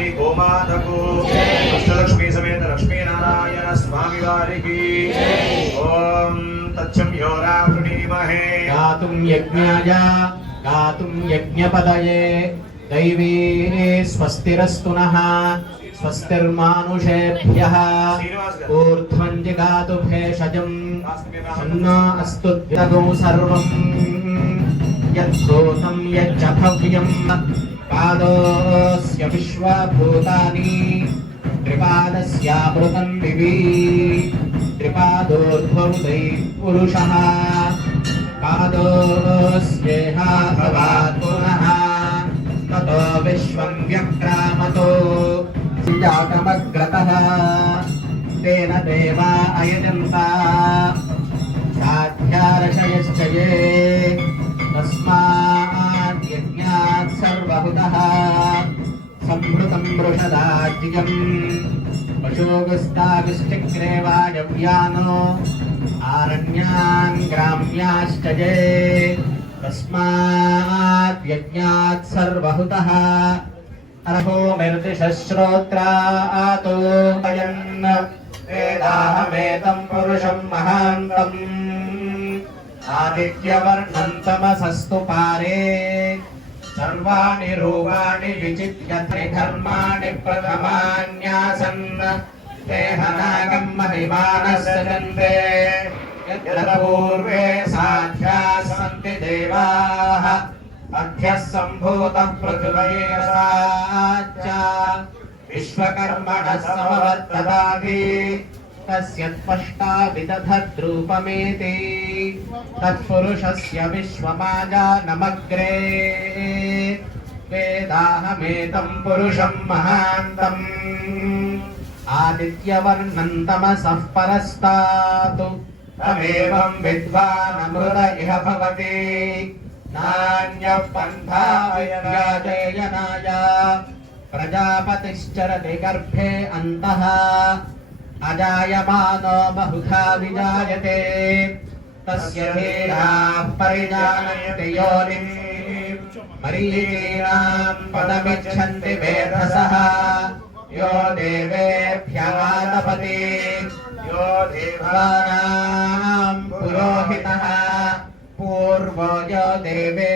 శ్రీ గోమాతకు అష్టలక్ష్మీ సమేత లక్ష్మీనారాయణ స్వామి వారికి ఓం తచ్చం యోరావృణీమహే गातुं यज्ञाय गातुं यज्ञपदये दैवी स्वस्तिरस्तु नः स्वस्तिर्मानुषेभ्यः ऊर्ध्वं जिगातु भेषजम् तन्नो अस्तु द्विगौ सर्वम् यद्भूतं यच्च भव्यम् पादोऽस्य विश्वभूतानि, त्रिपादस्यामृतं दिवि त्रिपादोर्ध्वौ दैपुरुषः पादोऽस्येह भवात् पुनः ततो विश्वं व्यक्रामतो जातमग्रतः तेन देवा अयजन्ता, साध्यारशयश्च ये, तस्मात् पशोगस्तागश्चक्रे वायव्यानो आरण्यान् ग्राम्याश्च ये तस्मात् यज्ञात् सर्वहुतः। अरहो निर्दिशश्रोत्रातो वयन् वेदाहमेतं पुरुषं महान्तम्। आदित्यवर्णं तमसस्तु पारे। सर्वाणि रूपाणि विचित्य त्रिधर्माणि प्रथमान्यासन् देहनागं महिमानस्य दन्ते यत्र पूर्वे साध्याः सन्ति देवाः अध्यः सम्भूतः पृथिवयेसाच्च विश्वकर्मणः समवर्ततादि तस्य त्वष्टा विदधद्रूपमेति तत्पुरुषस्य विश्वमाजानमग्रे। वेदाहमेतं पुरुषं महान्तम्। आदित्यवर्णं तमसः परस्तात् विद्वानमृत इह भवति। प्रजापतिश्चरति गर्भे अन्तः। अजायमानो बहुधा विजायते तस्य धीराः परिजानन्ति योनिम्। मरीचीनां पदमिच्छन्ति वेधसः यो देवेभ्यवादपति यो देवानां पुरोहितः। पूर्वो यो देवे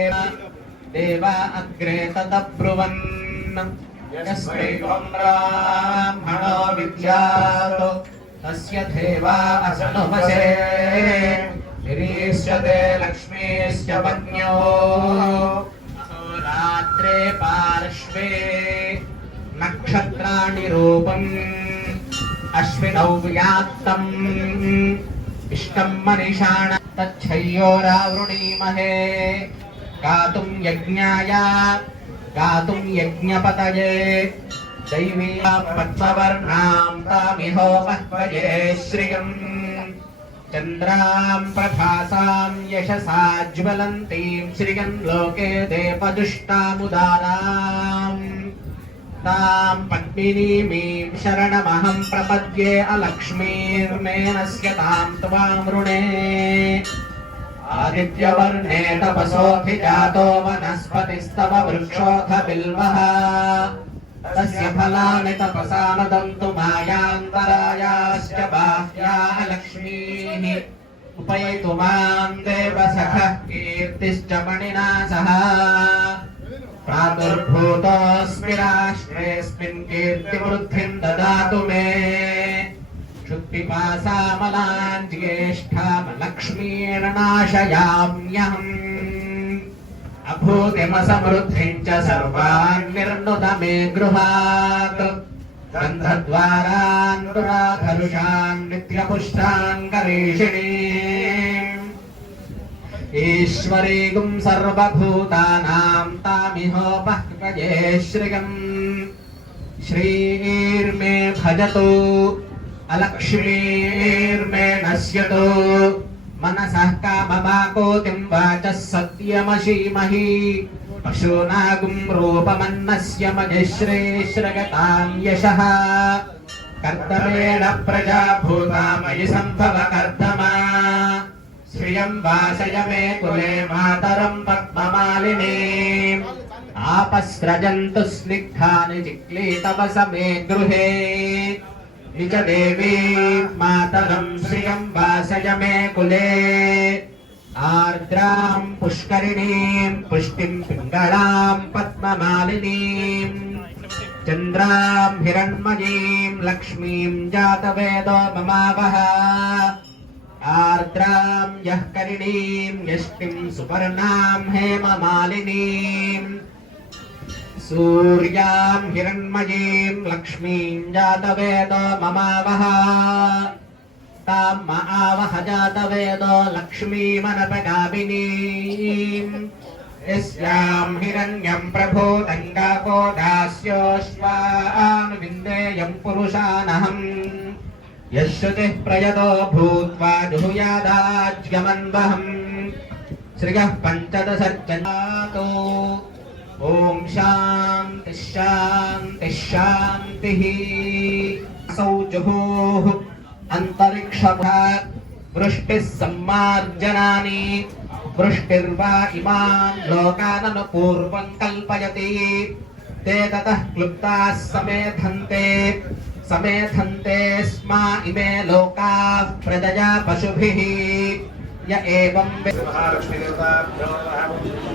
देवा अग्रे तदब्रुवन्। ब्राह्मणो विद्यात् तस्य देवा असनुमसे गिरीश्यते लक्ष्मीश्च पत्न्यो। रात्रे पार्श्वे नक्षत्राणि रूपम्। अश्विनौ व्यात्तम् इष्टं मनिषाण तच्छय्योरावृणीमहे। गातुं यज्ञाय गातुं यज्ञपतये दैवीं पद्मवर्णां तामिहोपह्वये श्रियम् चन्द्रां प्रभासां यशसा ज्वलन्तीं श्रियं लोके देपदुष्टामुदाराम् तां पद्मिनीमीं शरणमहं प्रपद्ये अलक्ष्मीर्मेनस्य तां त्वामृणे आदित्यवर्णे तपसोऽभिजातो वनस्पतिस्तव वृक्षोऽथ बिल्वः तस्य फलानि तपसा नदन्तु मायान्तरायाश्च बाह्या लक्ष्मीः उपयतु मां देवसखः कीर्तिश्च मणिना सह प्रादुर्भूतोऽस्मि राष्ट्रेऽस्मिन् कीर्तिवृद्धिं ददातु मे क्षुत्पिपासामलान् ज्येष्ठामलक्ष्मीर्नाशयाम्यहम् अभूतिमसमृद्धिम् च सर्वान् निर्नुद मे गृहात्। गन्धद्वारान् दुराधरुषान् नित्यपुष्टान् करीषिणीम् ईश्वरीगुं सर्वभूतानां तामिहोपह्वये श्रियम्। श्रीर्मे भजतु। अलक्ष्मीर्मे नश्यतु मनसः काममाकोतिं वाचः सत्यमशीमहि पशूनागुं रूपमन्नस्य मजिश्रेश्रगतां यशः कर्तमेण प्रजा भूता मयि सम्भव कर्दमा श्रियं वासय मे कुले मातरं पद्ममालिनी आपस्रजन्तु स्निग्धानि चिक्लीतव समे गृहे निज देवी मातरं श्रियं वासय मे कुले आर्द्रां पुष्करिणीं पुष्टिं पिङ्गळां पद्ममालिनीम् चन्द्रां हिरण्मयीं लक्ष्मीं जातवेदो ममावह आर्द्रां यः करिणीं यष्टिं सुपर्णां हेममालिनीम् सूर्यां हिरण्मयीं लक्ष्मीं जातवेदो ममावह तां म आवह जातवेदो लक्ष्मीमनपगामिनीम् यस्यां हिरण्यं प्रभोदङ्गाको दास्योऽश्वानुविन्देयं पुरुषानहम् यश्रुतिः प्रयतो भूत्वा जुहुयादाज्यमन्वहम् श्रियः पञ्चदशर्चनातो ॐ शान्तिः शान्तिः शान्तिः। असौ जुहुः अन्तरिक्षभात् वृष्टिः वृष्टिर्वा इमान् लोकाननुपूर्वं कल्पयति। ते समेधन्ते। समेधन्ते स्मा इमे लोकाः प्रजया पशुभिः। य एवं वे- महालक्ष्मी देवताभ्यो नमः।